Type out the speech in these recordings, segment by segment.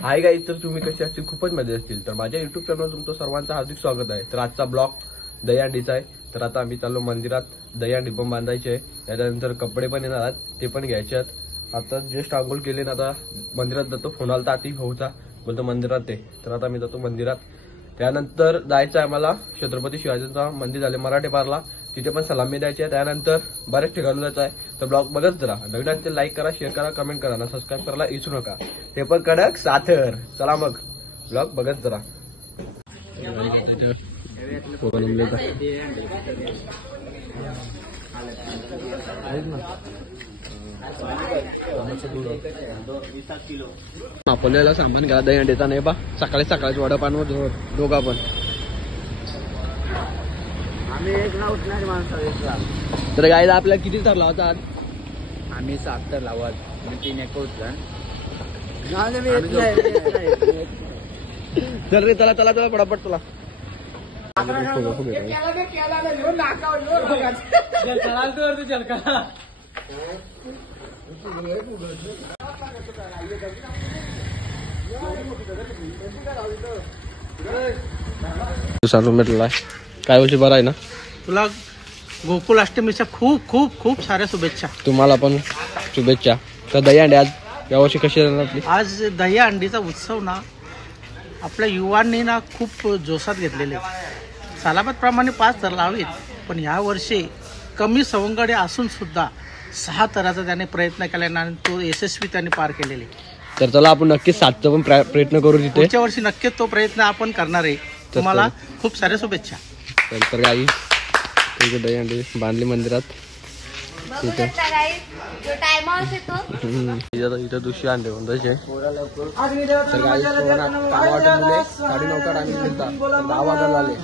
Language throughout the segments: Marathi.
हाय गाईज, तर तुम्ही कसे असतील? खूपच मजा असतील. तर माझ्या युट्यूब चॅनलवर तुमचं सर्वांचं हार्दिक स्वागत आहे. तर आजचा ब्लॉग दहीहंडीचा आहे. तर आता आम्ही चाललो मंदिरात, दहीहंडी पण बांधायची आहे. त्याच्यानंतर कपडे पण येणार आहेत, ते पण घ्यायचे आहेत. आता जस्ट आंघोळ केले ना, आता मंदिरात जातो. फोन आला आती भाऊचा, बोलतो मंदिरात ते. तर आता मी जातो मंदिरात. त्यानंतर जायचं आहे मला छत्रपती शिवाजींचा मंदिर झाले मराठे पारला, तिथे पण सलामी द्यायची आहे. त्यानंतर बरेच ठिकाणी जायचं आहे. तर ब्लॉग बघत जरा. नवीन ते लाईक करा, शेअर करा, कमेंट करा ना, सबस्क्राईब करायला विसरू नका. ते पण कडक साथर. चला मग ब्लॉग बघत जरा. आपल्याला सामान घ्या दहीहंडीचा नाही बा. सकाळी सकाळीच वडापान दोघा पण. तर गाईला आपल्याला किती ठरला होता आज? आम्ही 7 तर लावत, मी 3 एक उचला. चल रे, चला चला चला पटापट चला. काय बोलशी बरं आहे ना? तुला गोकुळ अष्टमीच्या खूप खूप खूप साऱ्या शुभेच्छा. तुम्हाला पण शुभेच्छा. तर दहीहंडी आज यावर्षी कशी राहणार आपली? आज दहीहंडीचा उत्सव ना आपल्या युवांनी ना खूप जोशात घेतलेले. सालाबादप्रमाणे 5 तर लावेत, पण ह्या वर्षी कमी सवंगडे असून सुद्धा 6 तराचा त्याने प्रयत्न केला आणि तो यशस्वी त्याने पार केलेले. तर चला आपण नक्कीच 7चा पण प्रयत्न करू तिथे. पुढच्या वर्षी नक्कीच तो प्रयत्न आपण करणार आहे. तुम्हाला खूप साऱ्या शुभेच्छा. तर गाई दहीहंडी बांधली मंदिरात. इथं दुसरी अंडे बांधायचे. तर गाई कामावाटून मुले 9:30 टाइम घेतात. 10 वाजायला आले.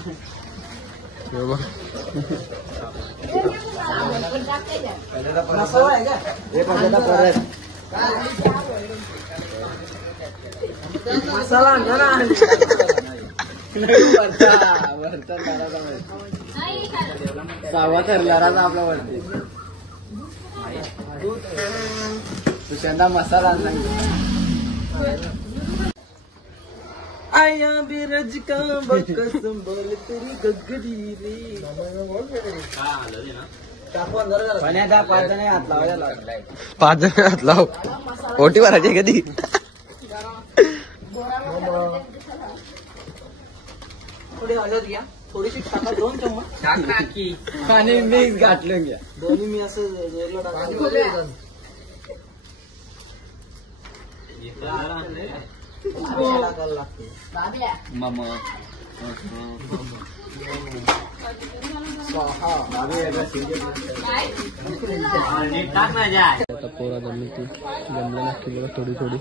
सावा ठरला आपला वरती तुझ्या मसाला आया बिरज का बकसम बोल तेरी गगडी रे. 5 जण हात लाव. ओटी भरायची कधी? थोडी हळद घ्या, थोडीशी टाका, 2 चम्मच आणि मिक्स घातलं घ्या. दोन्ही मी असं पोरा जमली ती जमलं नक्की बघा थोडी थोडी.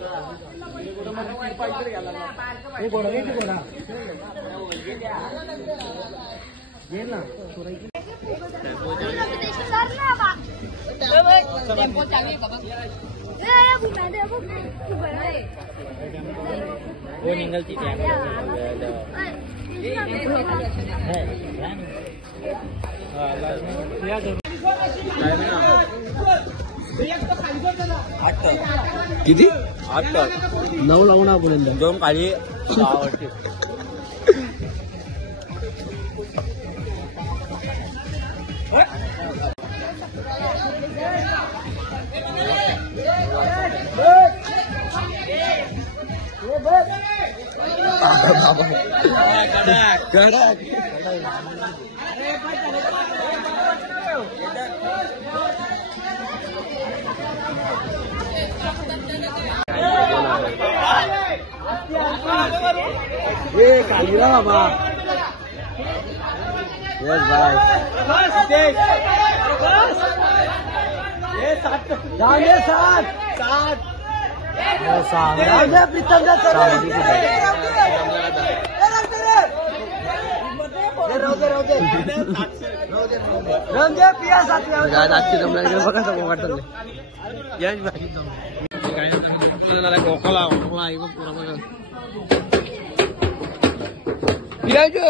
किती? 8 9 लावून आपण 2 खाली आवडते. ये कालीरा बाबा यस बाय आजची जमला बघा सगळं वाटलं यश भाई कोकला पुरा बघा फिरायचं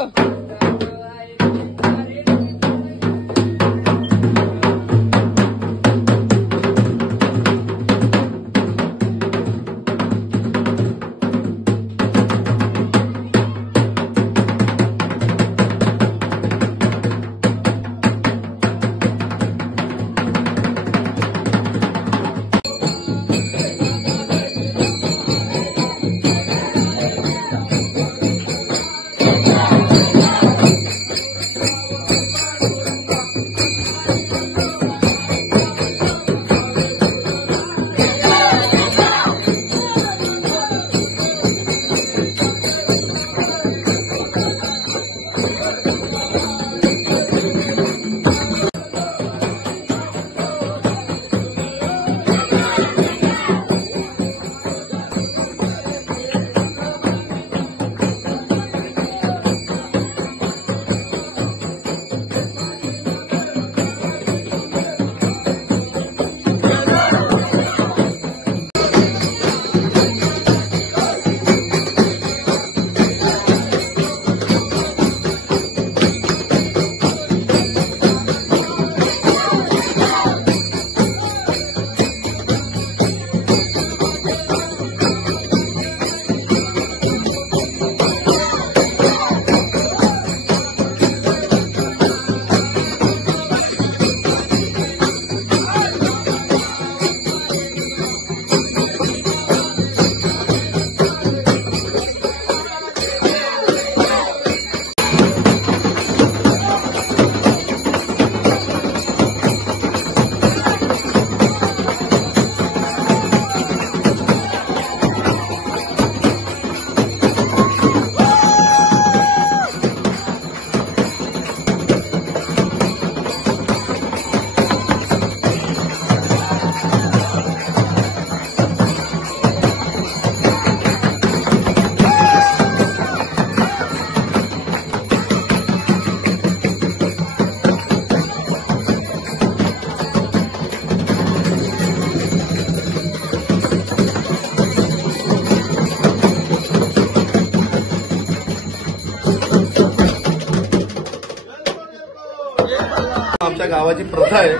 आमच्या गावाची प्रथा आहे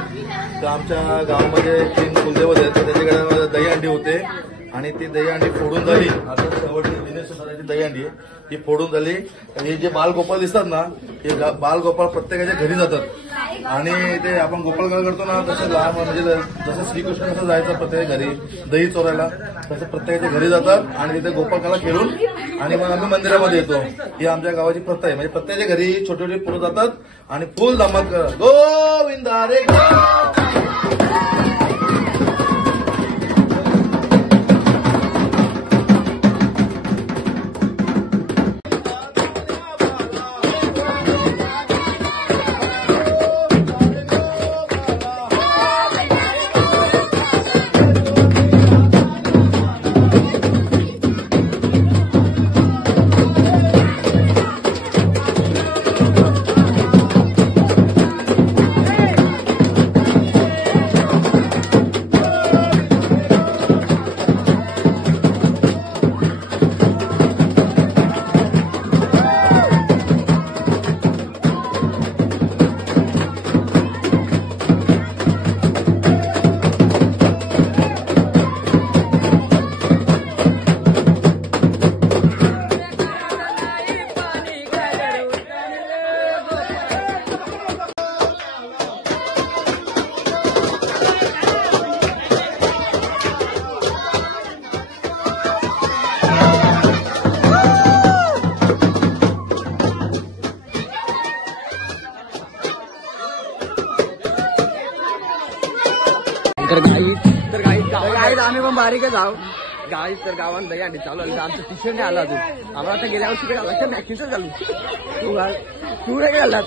तर आमच्या गावामध्ये 3 कुलदेवत आहेत तर त्याच्याकडे दहीहंडी होते आणि ती दहीहंडी फोडून झाली. आता शेवटची दिनेश सुताराची दहीहंडी आहे ती फोडून झाली. हे जे बालगोपाळ दिसतात ना हे बालगोपाळ प्रत्येकाच्या घरी जातात आणि ते आपण गोपाळकाळ करतो ना तसं लहान म्हणजे जसं श्रीकृष्ण कसं जायचं प्रत्येक घरी दही चोरायला तसं प्रत्येकाच्या घरी जातात आणि तिथे गोपाळकाला खेळून आणि मग आम्ही मंदिरामध्ये येतो. ही आमच्या गावाची प्रथा आहे. म्हणजे प्रत्येकाच्या घरी छोटे छोटे पोरं जातात आणि फुल धमाल करत गोविंदा रे तर गाईत आम्ही पण बारीकच आहोत. गाडी तर गावात दहीहंडी चालू आली आमचं टी-शर्ट नाही आला अजून आम्हाला आता गेल्या वर्षी काय घालायचं मॅकिंगच घालू तू नाही घालला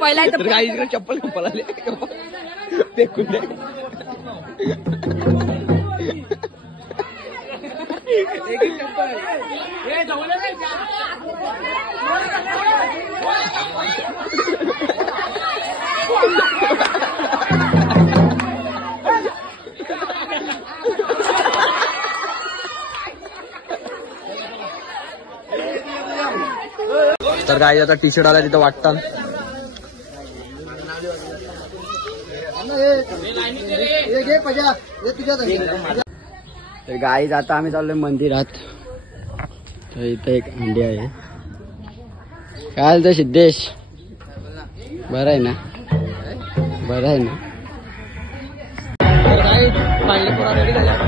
पहिला काही चप्पल पळाले फेकून दे तर काय आता टी शर्ट आला तिथं वाटतं तर गाईज आता आम्ही चाललोय मंदिरात तर इथं एक अंडी आहे काय आलं तर सिद्धेश बरं आहे ना बरं आहे ना पाहिलेपुरा रेडी झाल्या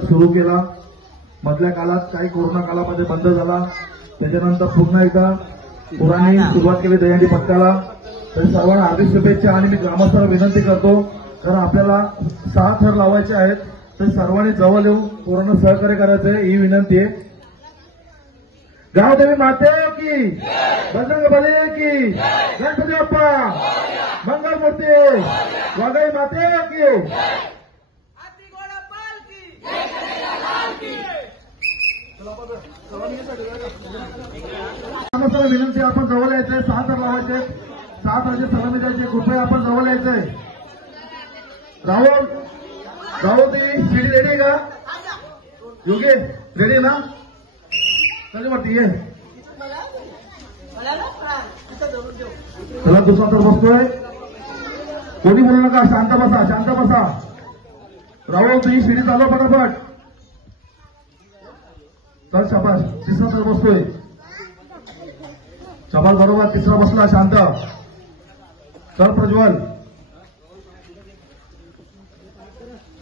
सुरू केला मधल्या काळात काही कोरोना काळामध्ये बंद झाला त्याच्यानंतर पुन्हा एकदा पुराणी सुरुवात केली दहीहंडी पथकाला तर सर्वांना हार्दिक शुभेच्छा आणि मी ग्रामस्थांना विनंती करतो तर आपल्याला 6 थर लावायचे आहेत तर सर्वांनी जवळ येऊन पूर्ण सहकार्य करायचं ही विनंती आहे गावदेवी माते की बजरंग बली की गणपती बाप्पा मंगल मूर्ती वाघाई माते की विनंती आपण जवळ यायचंय 6 थर लावायचे 6 थरचे सलामी द्यायचे कृपया आपण जवळ यायचंय राहुल ती शिडी रेडी का योगे रेडी ना चल वाटते ये चला दुसरा तर बसतोय कोणी बोलू नका शांत बसा राहुल ती शिडी चालव फटाफट चल शाबास तिसरा तर बसतोय शाबास बरोबर तिसरा बसला शांत चल प्रज्वल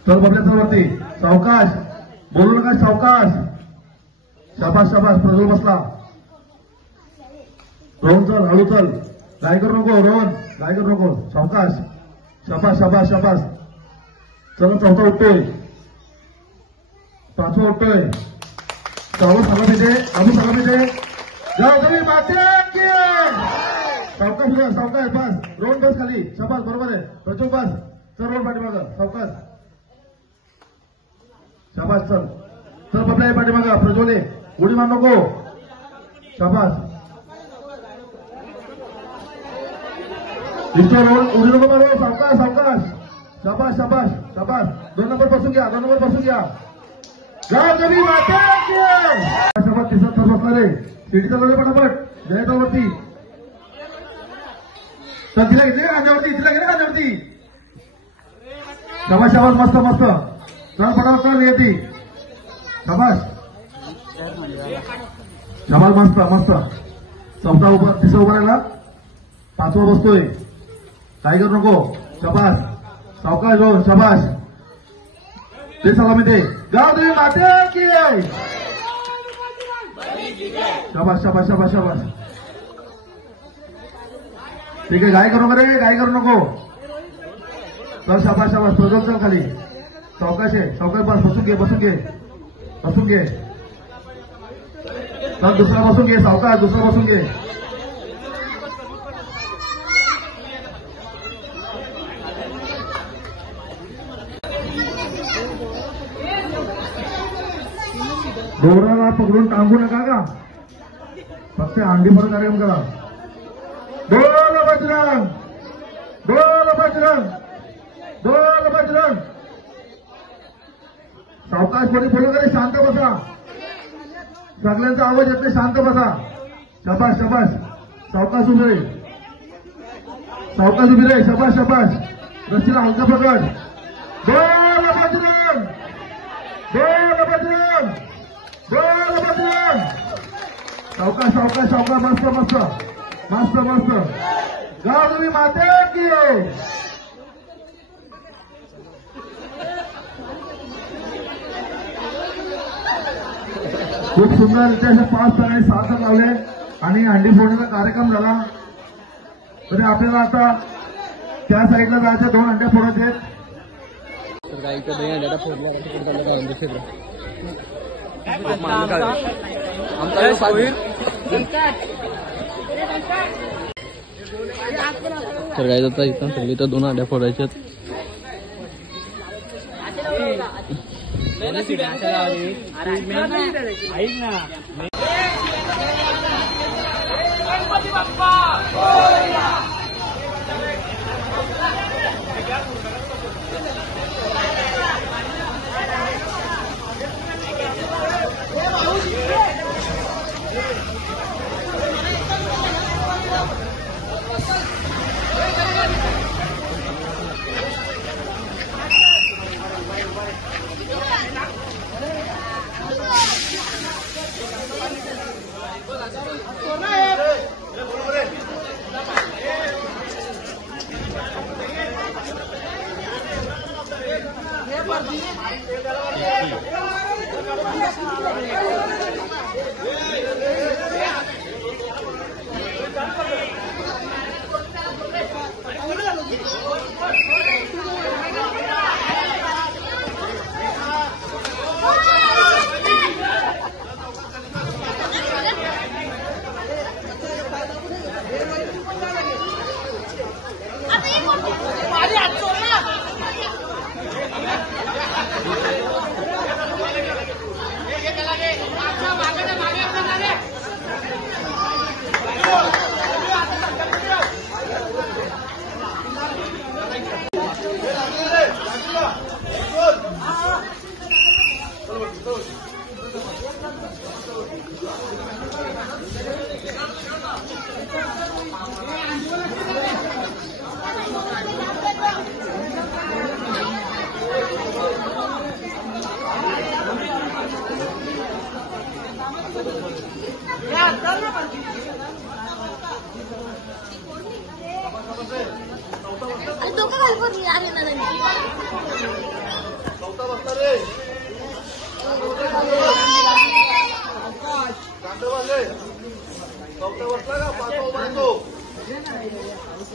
चल बबल्या चल वरती सावकाश बोलू नका सावकाश शाबास प्रज्वल बसला रोहन चल हळू चल काय करू नको रोहन काय करू नको सावकाश शाबास चल चौथा उठतोय 5वा उठतोय 6वा सलामी दे जाऊ तुम्ही माते सावकाश बस रोड बस खाली शाबास बरोबर आहे प्रचूर बस चल रोड पाठीमागं सावकाश शाबास चल बबल्या पाठीमागं प्रज्वले उडी मार नको शाबास रोड उडी नको मारो सावकाश शाबास 2 नंबर बसून घ्या 2 नंबर बसून घ्या गाव देवी माते शाबास तिसरा तर बसला रे सीडी चालवले पटापट जयतावरती तर तिला घेतले गाण्यावरती शाबास मस्त चल पटापट चल येते शाबास मस्त तिसरा उभा राहिला 5वा बसतोय काय करू नको शाबास सावकाश जाऊन शाबास ते सलामी दे. गावदेवी माते की शाबास शाबास शाबास शाबास. ठीक आहे, गाय करू नको रे, गाय करू नको. चल शाबास शाबास. प्रज्वल चल खाली. सावकाश आहे, सावकाश. बस बसून घे, बसून घे, बसून घे. चल दुसरा बसून घे, सावकाश. दुसरा बसून घे. दोराला पकडून टांगू नका का, फक्त अंडी फोड कार्यक्रम करा. बोल बजरंग, बोल बजरंग, बोल बजरंग. सावकाश कोणी बोलू करे, शांत बसा. सगळ्यांचा आवाज येत नाही, शांत बसा. शाबास शाबास. सावकाश उभे रे, सावकाश उभी रे. शाबास शाबास. रस्सीला हलका पकड. बोल बजरंग, बोल बजरंग, बोल बजरंग. सावकाश सावकाश सावकाश. मस्त मस्त मस्त मस्त. गावदेवी माते की खूप सुंदर इथे असे 5 तारे 6 तार लावले आणि हंडी फोडण्याचा कार्यक्रम झाला. तरी आपल्याला आता त्या साईडला जायचं, 2 हंड्या फोडत आहेत. तर गाईचं दही अंड्याला फोडला तर गाई जाता इथं सगळी तर 2 अंड्या फोडायच्यात.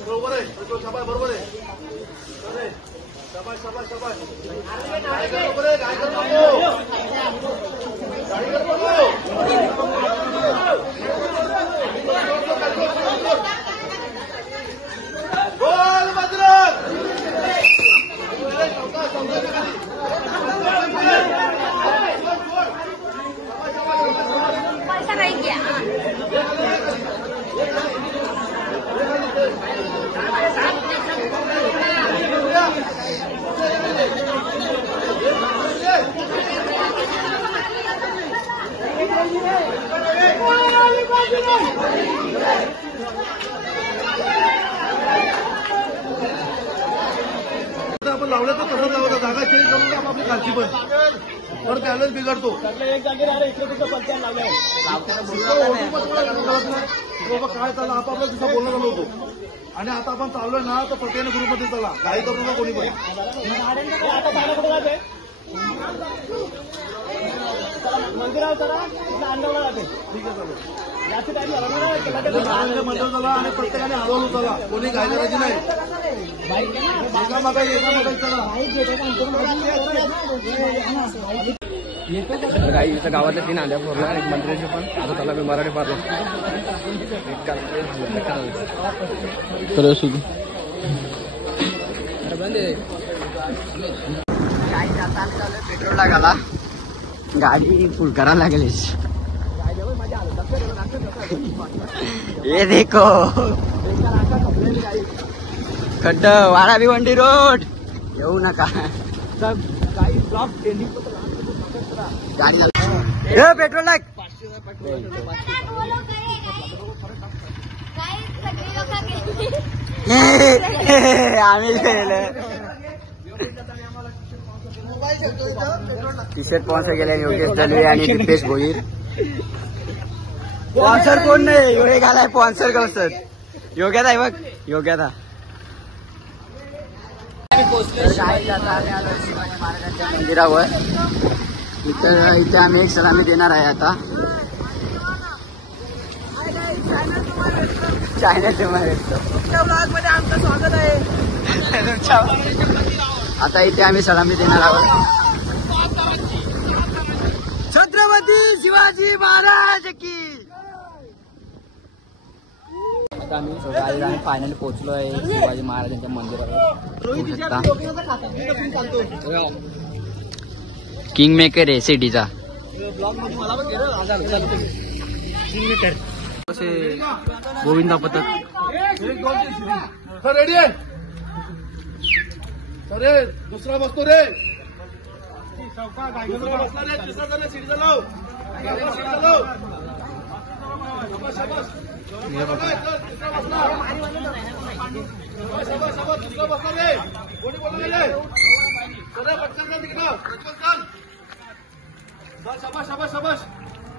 बरोबर आहे, बरोबर आहे. शाबास शाबास शाबास. काय कर नको रे, काय कर नको, काय कर नको. बोल बजरंग. पैसा नाही घ्या. आपण लावलं तर तसंच लावलं, जागा चेंज करून आपण आपली खालची पण तर त्यालाच बिघडतो. एक जागेवर इकडे कुठं पंचायत लावलाय बाबा काय चाललं, आपापला तिथं बोलणं झालं होतो. आणि आता आपण चाललोय ना तर प्रत्येकाने ग्रुपमध्ये चला, काही करू नका कोणी पण. आणि प्रत्येकाने हळूहळू चला, कोणी घायला नाही. काही इथं गावातल्या 3 आल्या फोरला एक मंत्र्याचे पण आता त्याला मी मराठी पारलो तर असू दे. पेट्रोल टाकाला गाडी फुल करायला लागलीस. ये देखो खड्ड वाडा भिवंडी रोड येऊ नका गाडी पेट्रोल टाक. आम्ही टी शर्ट स्पॉन्सर केले योगेश दलवे आणि दीपेश भोईर. स्पॉन्सर कोण नाही एवढे घालाय स्पॉन्सर करतात. योग्यात आहे बघ योग्यात. शिवाजी महाराजांच्या मंदिरावर इथे आम्ही एक सलामी देणार आहे. आता चायनाचे मध्ये आमचं स्वागत आहे. आता इथे आम्ही सलामी देणार आहोत छत्रपती शिवाजी महाराज की. आता आम्ही फायनली पोहोचलो आहे शिवाजी महाराजांच्या मंदिरावर. किंग मेकर आहे सिटीचा. गोविंदा पथक रेडी आहे. अरे दुसरा बसतो रे. दुसरा बसला रे. तिसरा जण सीट चालव.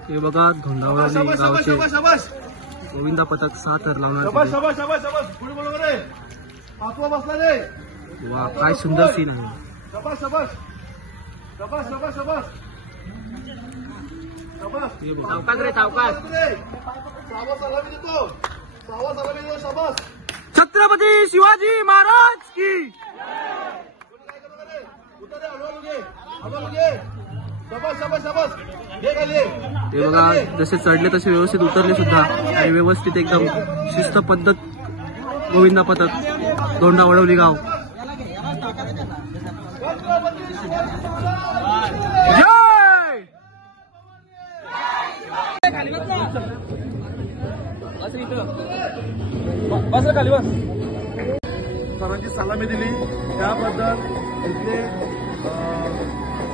हे बघा धोंडावळी गावचे गोविंदा पथक 6 थर लावणार. पाचवा बसला रे. वा काय सुंदर सीन आहे. शबाश शबाश शबाश शबाश शबाश सावकाश रे सावकाश. छत्रपती शिवाजी महाराज की. ते बघा जसे चढले तसे व्यवस्थित उतरले सुद्धा आणि व्यवस्थित एकदम शिस्त पद्धत. गोविंदा पथक धोंडा वडवली गाव. सरांची सलामी दिली त्याबद्दल इथले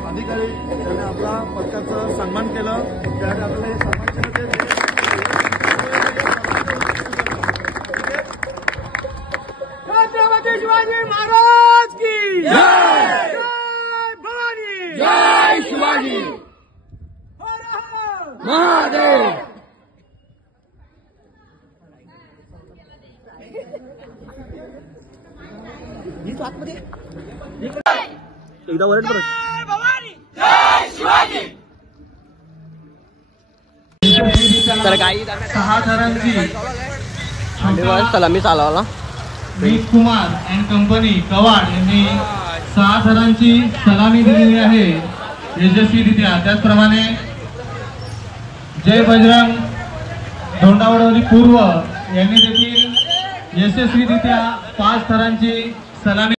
अधिकारी त्यांनी आपला पथकाचं सन्मान केलं. त्यासाठी आपल्याला हे सन्मान केलं. छत्रपती शिवाजी महाराज की जय. भवानी जय. शिवाजी महादेव. एकदा वरड परत. तर काही 6 थरांची सलामी चालवला. मीत कुमार अँड कंपनी कवाड यांनी 6 थरांची सलामी दिलेली आहे यशस्वीरित्या. त्याचप्रमाणे जय बजरंग धोंडावडवली पूर्व यांनी देखील यशस्वीरित्या 5 थरांची सलामी.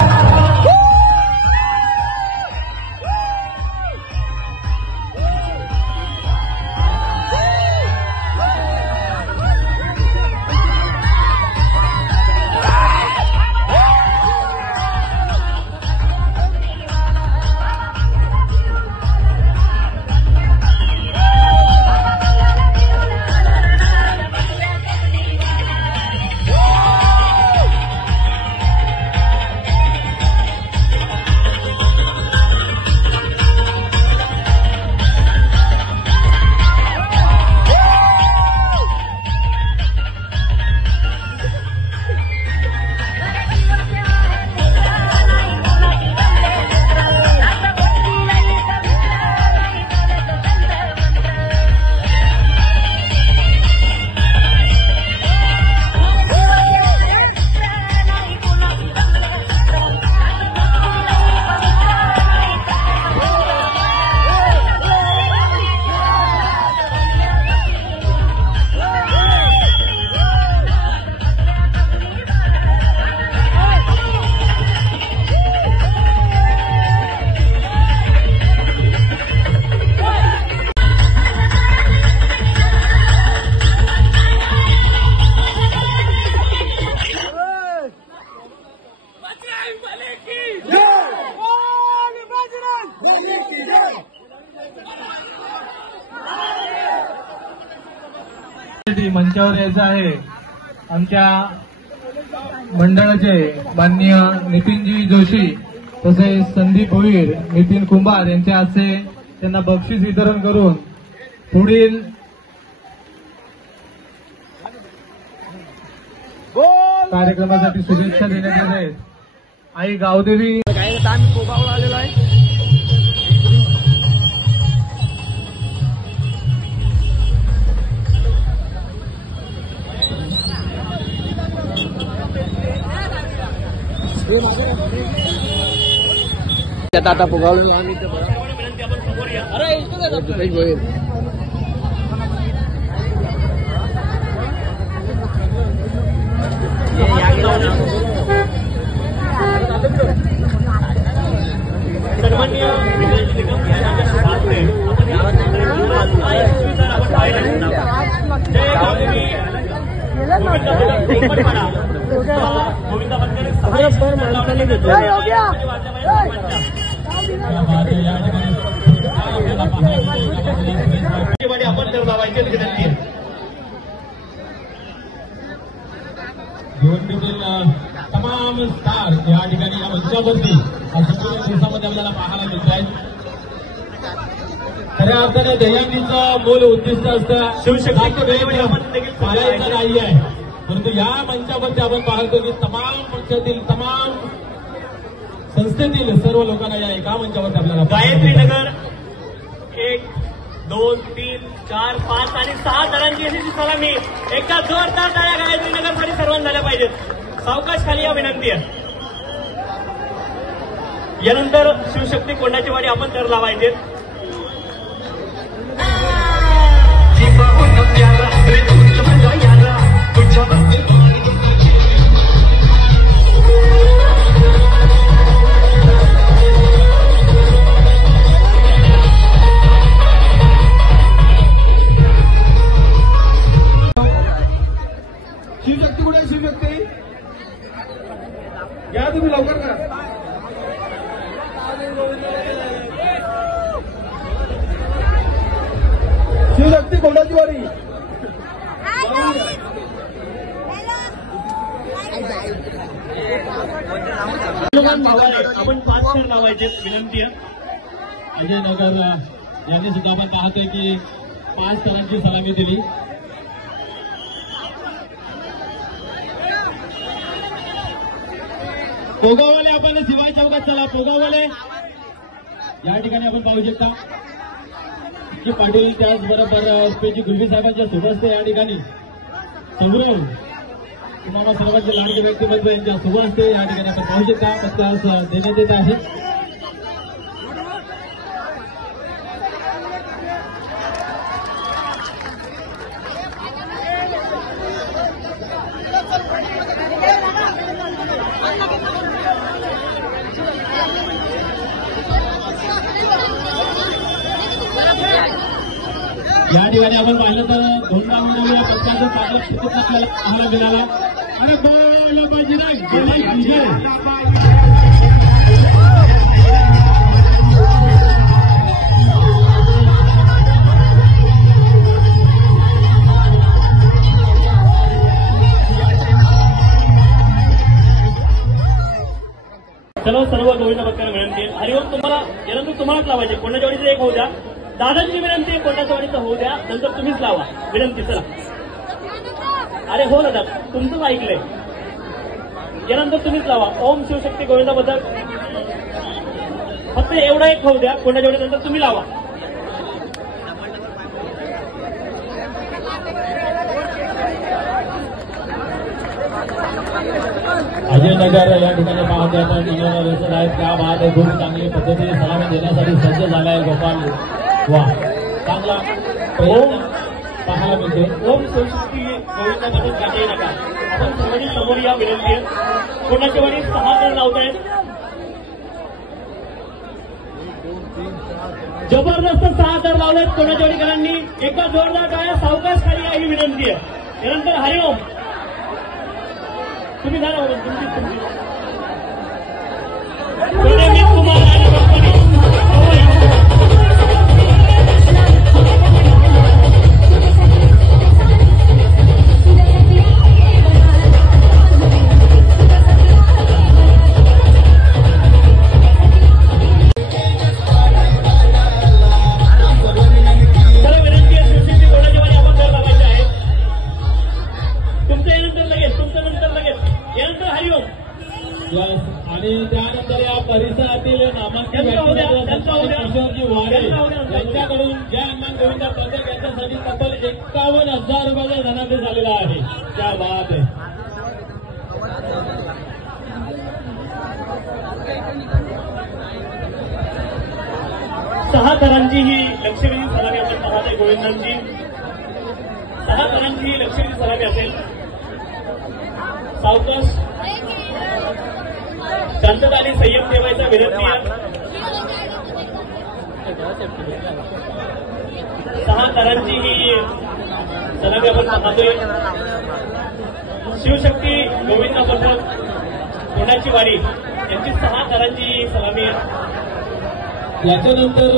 यासाठी मंचावर यायचं आहे आमच्या मंडळाचे माननीय नितीनजी जोशी तसेच संदीप भोईर, नितीन कुंभार यांच्या हस्ते त्यांना बक्षीस वितरण करून पुढील कार्यक्रमासाठी शुभेच्छा देण्यात येत आहेत. आई गावदेवी आम्ही कोगावला आलेलो आहे. आता पोगावलो आम्ही आपण तर लावायचे विनंती आहे. निवडणुकीतील तमाम स्टार या ठिकाणी या मंचावरती दिवसामध्ये आपल्याला पाहायला मिळत आहेत. खऱ्या अर्थाने दहीहंडीचं मूल उद्दिष्ट असतं शिवशक्ती पाहायचं नाही आहे, परंतु या मंचावरती आपण पाहतो की तमाम पक्षातील तमाम संस्थेतील सर्व लोकांना या एका मंचावरती आपल्याला गायत्री नगर 1, 2, 3, 4, 5 आणि 6 जणांची अशी सलामी एका जोरदार टाळ्या गायत्री नगरसाठी सर्वांना झाल्या पाहिजेत. सावकाश खाली या विनंती आहे. यानंतर शिवशक्ती कोंडाची वाडी आपण तर लावायचे. शिवशक्ती कुठे आहे? शिवशक्ती या तुम्ही लवकर करा. शिवशक्ती कोंडाची वाडी आपण 5 तर लावायचे विनंती आहे. विजयनगर यांनी सुद्धा आपण पाहतोय की 5 जणांची सलामी दिली. पोगावले आपण शिवाय चौकात चला. पोगावले या ठिकाणी आपण पाहू शकता की पाटील त्याचबरोबर पेजी गुलबी साहेबांच्या सुभाष या ठिकाणी सौरव तुम्हाला सर्वांचे लाडके व्यक्तिमत्व यांच्या सुभाष या ठिकाणी आपण पाहू शकता पत्त्यास देण्यात येत आहे. या ठिकाणी आपण पाहिलं तर धोंडामध्ये पक्षाचं पाठक आपल्याला पाहायला मिळाला. आणि बोला पाहिजे चला सर्व गोविंद भक्तांना विनंती आहे. हरिओम तुम्हाला यानंतर तुम्हालाच लावायचे. कोणाच्या वाडीचं एक होऊ द्या. दादाची विनंती आहे कोणाच्या वाडीचं होऊ द्या. नंतर तुम्हीच लावा विनंती. चला अरे हो दादा तुमचंच ऐकलंय. यानंतर तुम्हीच लावा. ओम शिवशक्ती गोविंदाबद्दल फक्त एवढा एक होऊ द्या. कोणाच्या वाडी नंतर तुम्ही लावा. अजयनगर या ठिकाणी पाहतो आपण इंजिनियर आहेत. त्या बाद खूप चांगली पद्धतीने सलामी देण्यासाठी सज्ज झाला आहे गोपाल. वा चांगला प्रयत्न पाहायला मिळते. ओम शिवशक्ती गोविंदाबद्दल गाठी नका. आपण सर्वांनी समोर या विनंती आहे. कोणाच्या वाडी 6 जण लावतायत. जबरदस्त 6 जण लावलेत कोणाच्या वाडीकरांनी. एका जोरदार टाळ्या सावकाश खाली या ही विनंती आहे. यानंतर हरिओम तुम्ही झाला म्हणून तुमची कुमार आणि कंपनी त्यांच्यासाठी तब्बल 51,000 रुपयाचा धनादेश झालेला आहे. क्या बात आहे. सहा थरांची ही लक्षवेधी सलामी आपण पाहत आहे. गोविंदांची 6 थरांची ही लक्षवेधी सलामी असेल. सावकाश शांतता आणि संयम ठेवायचा विनंती आहे. 6 थरांची ही सलामी आपण पाहतोय. शिवशक्ती गोविंद पथक कोणाची वारी यांची 6 थरांची सलामी आहे. याच्यानंतर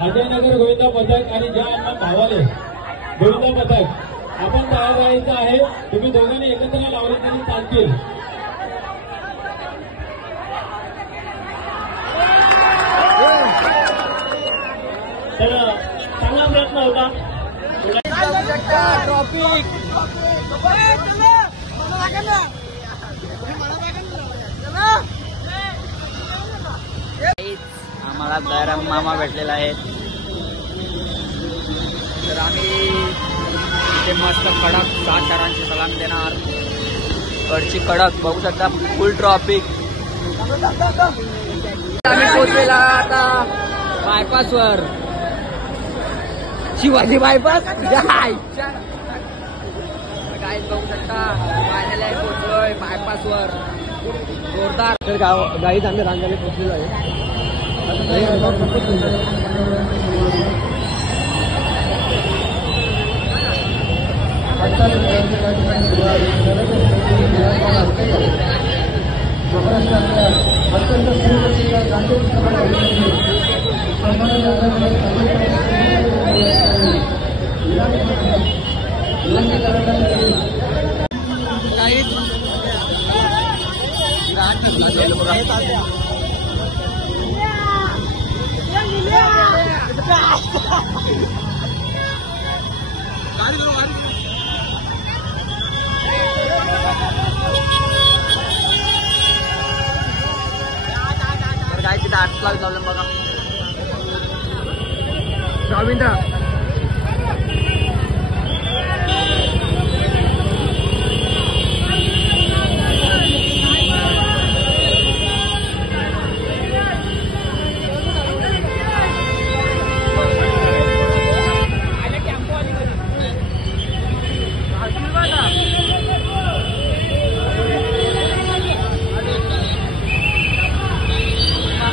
अजयनगर गोविंदा पथक आणि ज्या अण्णा भावाले गोविंदा पथक आपण तयार राहायचं आहे. तुम्ही दोघांनी एकत्र लावले तरी चालतील. तर चांगला प्रयत्न होता. आम्हाला दयाराम मामा भेटलेला आहे. तर आम्ही इथे मस्त कडक 7 थरांची सलाम देणार. कडची कडक बघू शकता. Full traffic. आम्ही पोहोचलेला आता बायपासवर. शिवाजी बायपास काय बघू शकता. फायनल पोहोचलोय बायपासवर. जोरदार. तर गाईत आम्ही रांगाने पोहोचलेलो आहे. तर काय तिथे 8 लाख लावलं बघा. रवींद्र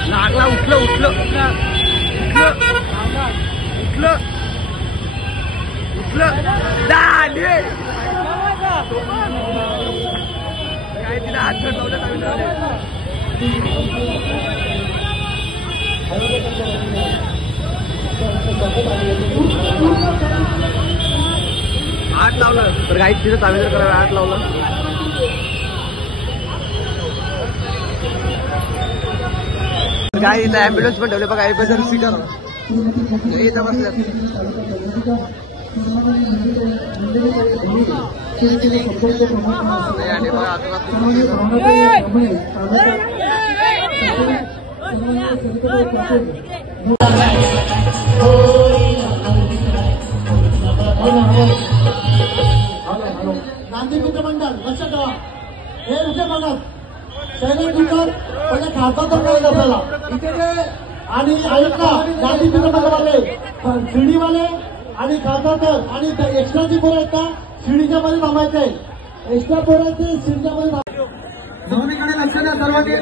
लागला. उठलं उठलं उठलं उठलं उठलं झाले. काय तिला हात ठरवलं. हात लावलं तर काही तिथं तावेदर करायला हात लावलं. काय इथं ॲम्ब्युलन्स पण ठेवले बघा. एमर्जन्सी सीटर इथं बसल्यात. आणि बघा आता गांधी मित्र मंडळ लक्षात ठेवा. हे विषय बघा. शैलेंद्र पहिले खाता तर नाही आपल्याला इथे आणि ऐका. गांधी मित्र मंडळवाले शिडीवाले आणि खाता तर आणि एक्स्ट्राची पोरं आहेत ना शिडीच्या मध्ये थांबायचे. एक्स्ट्रा पोरांचे शिडीच्या मध्ये दोन्हीकडे लक्ष द्या सर्वांनी.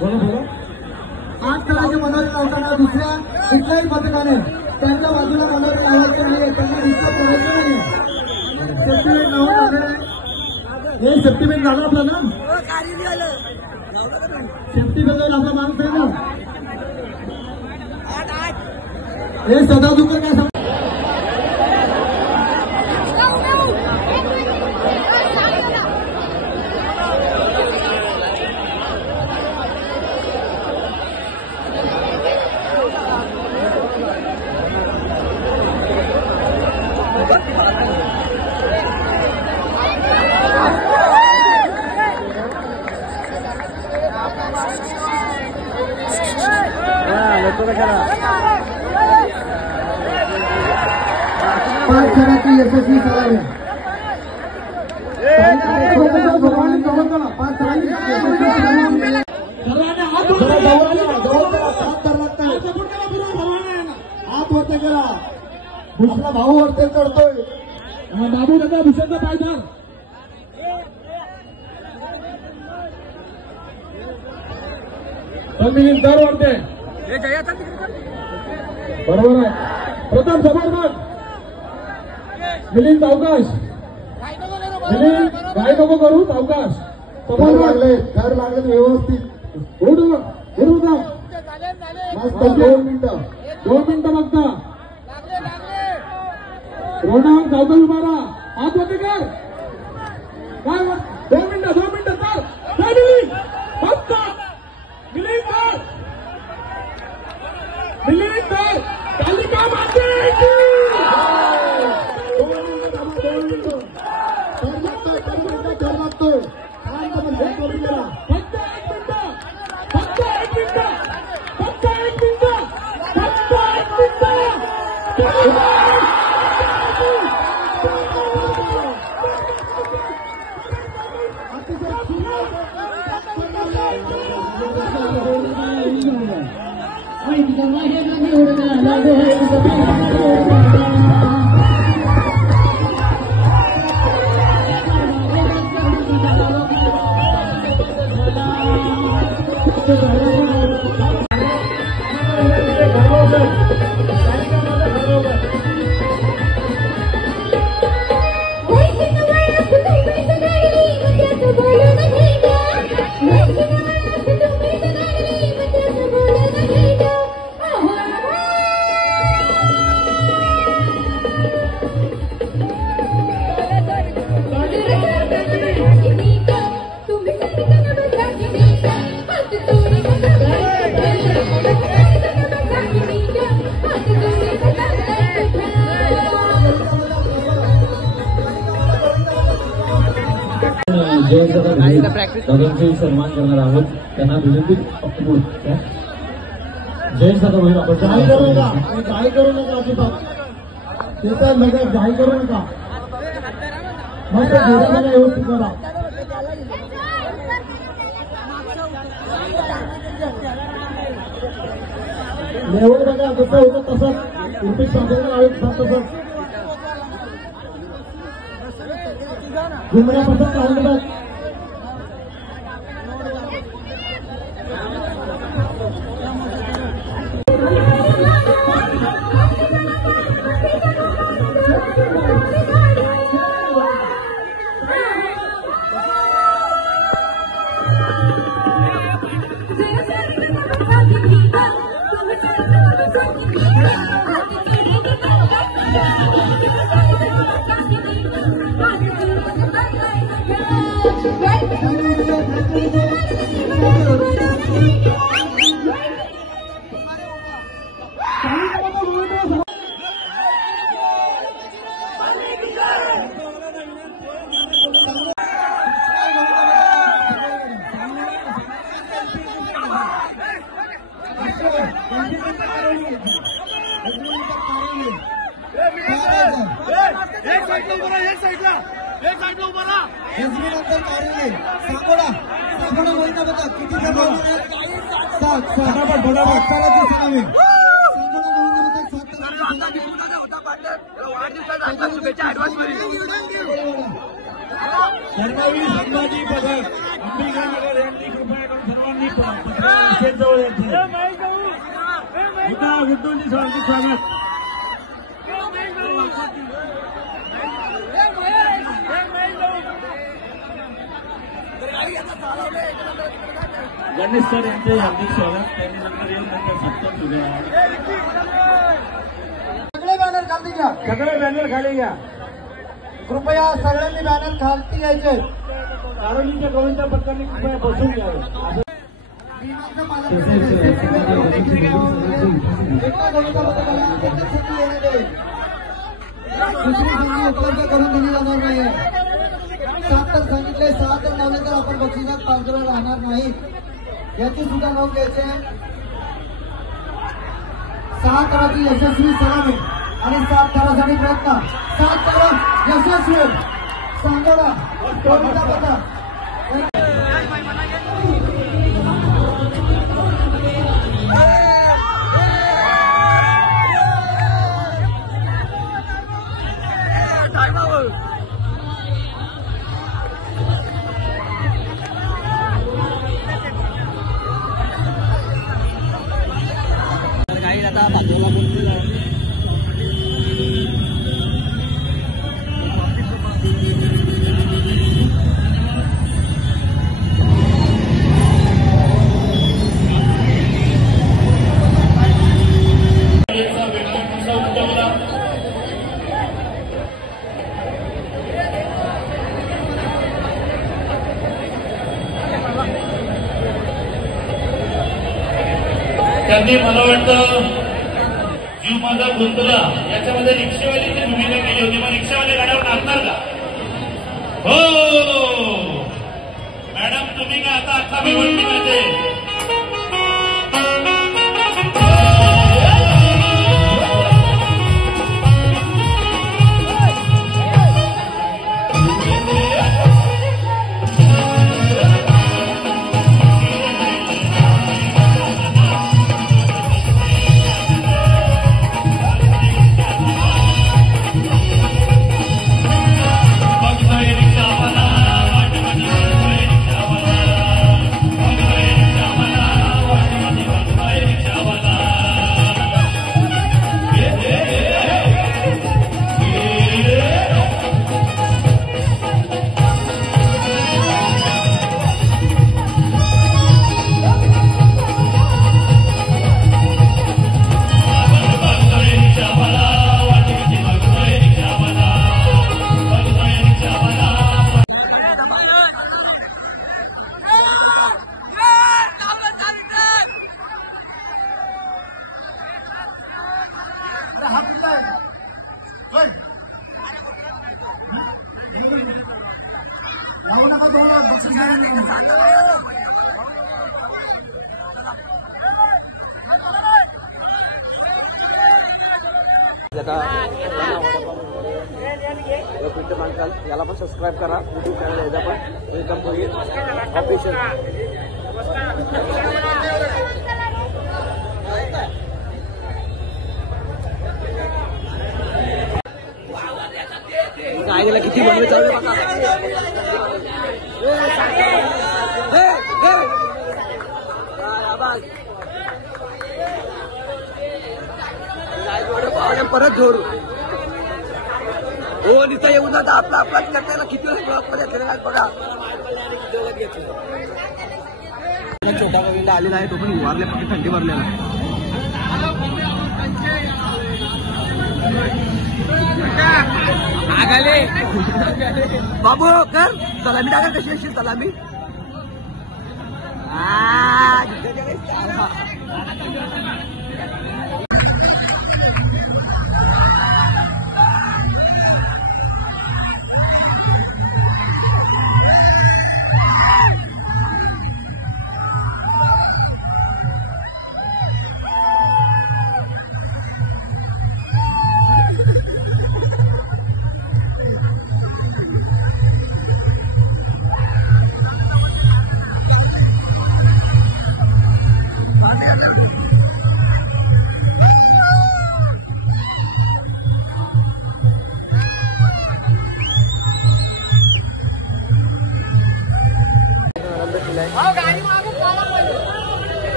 बोला 8 थरांची मदत लावताना दुसऱ्या कुठल्याही पथकाने त्यांच्या बाजूला मदत लावायची नाही. त्यांना डिस्टर्ब करायचं नाही. सेफ्टीमेंट लावून हे सेफ्टीमेंट झालं आपलं ना. सेफ्टी बद्दल आपला माणूस आहे ना. हे सदा दुकर काय सांग. 5 क्षणाची यशस्वी सलामी. 5 क्षणाची यशस्वी सलामी. हात वरती करा. भूषणा भाऊ वरती चढतोय. बाबू दादा भूषणचा पायदार. मिलिंद दर वाढते. बरोबर आहे. प्रथम समर्थन मिलिंद सावकाश. मिलिंद काय नको करू सावकाश. समोर लागले घर लागले व्यवस्थित. उडू जा. मस्त 2 मिनिटं बघता. रोडा सावकाश उभा राहा. हात वरती कर. काय 2 मिनिटं तर फक्त मिलिंद तालिका माते. दादांचे सन्मान करणार आहोत. त्यांना विनंती जयंत दादा होईल. आपण जाहीर करू नका अजिबात. जाहीर करू नका. मग व्यवस्थित करा. लेवल बघा जसं होतं तसंच रुपये साधन आहेत तसंच घुमण्यापासून काढतात. धर्मवीर संभाजी पदक अंबिकानगर यांनी कृपया करून सर्वांनी जवळ यायचं. गुड्डूंची हार्दिक स्वागत. गणेश सर यांचे हार्दिक स्वागत. त्यांनी नंतर येऊन नंतर सत्तर सुरू आहे. सगळे बॅनर खाली घ्या. सगळे बॅनर खाली घ्या. कृपया सगळ्यांनी बॅनर खालती घ्यायचे. आरोग्याच्या गोविंदा पथकांनी कृपया बसून घ्यावे. दुसरी संधी उपलब्ध करून दिली जाणार नाही. 7 तर सांगितले, 6 तर लावले तर आपण बक्षिसात पाचजण राहणार नाही. याची सुद्धा नोंद घ्यायची आहे. 6 तराची यशस्वी सलामी आणि साथ करण्यासाठी प्रयत्न, साथ करा यशस्वी सांगोला टोळीचा पथक त्यांनी मला वाटतं जीव माझा गुंतला याच्यामध्ये रिक्षावालीची भूमिका केली होती. मग रिक्षावाले गाड्यावर नाचणार का? हो मॅडम, तुम्ही काय आता अख्खा भिवंडी मध्ये याला पण सबस्क्राईब करा. युट्यूब चॅनल याचा पण वेलकम करूया ऑफिशियल. आईला किती बनवे चालू परत जोडू. हो तिथं येऊन जाता आपला अपघात करताना किती वेळेस ब्लॉकमध्ये केलेला बघा. छोटा गोविंद आलेला आहे, तो पण उभारले फक्त थंडी भरलेला आहे. आगाले बाबू कर सलामी टाका. कशी असेल सलामी?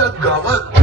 आमच्या गावात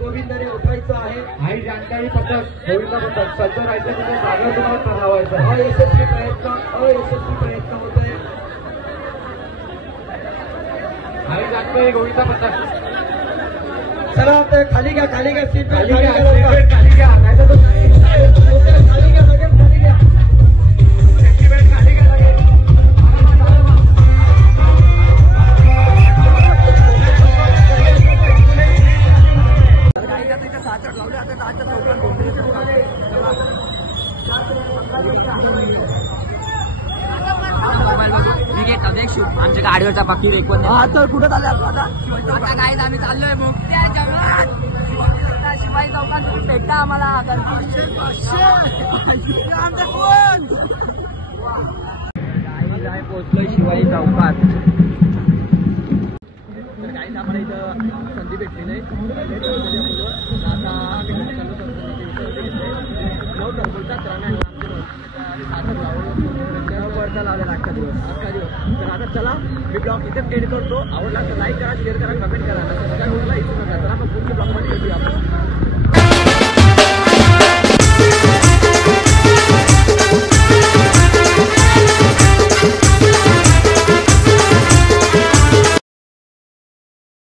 गोविंदाने उठायचं आहे. आई जानकारी पथक गोविंदा पथक सज्ज राहायचं तिथे जागा तुम्हाला ठरवायचं. अयशस्वी प्रयत्न होते. खाली जातोय गोविंदा पथक. चला ते खाली घ्या सीट खाली घ्या नाही तर तो खाली घ्या लगेच खाली घ्या. आमच्या गाडीवरचा बाकी रेकवण आता कुठं चालले आता काय आम्ही चाललोय मोठ्या जंगलात शिवाई चौकात तुम्ही भेटता आम्हाला पोहोचलोय शिवाई चौकात. तर काही आम्हाला इथं संधी भेटली नाही. आता आम्ही लावलेला अख्खा दिवस. तर आता चला मी ब्लॉग इथेच एंड करतो. आवडला तर लाईक करा, शेअर करा, कमेंट करा. तर मग पुढच्या ब्लॉगमध्ये भेटूया आपण.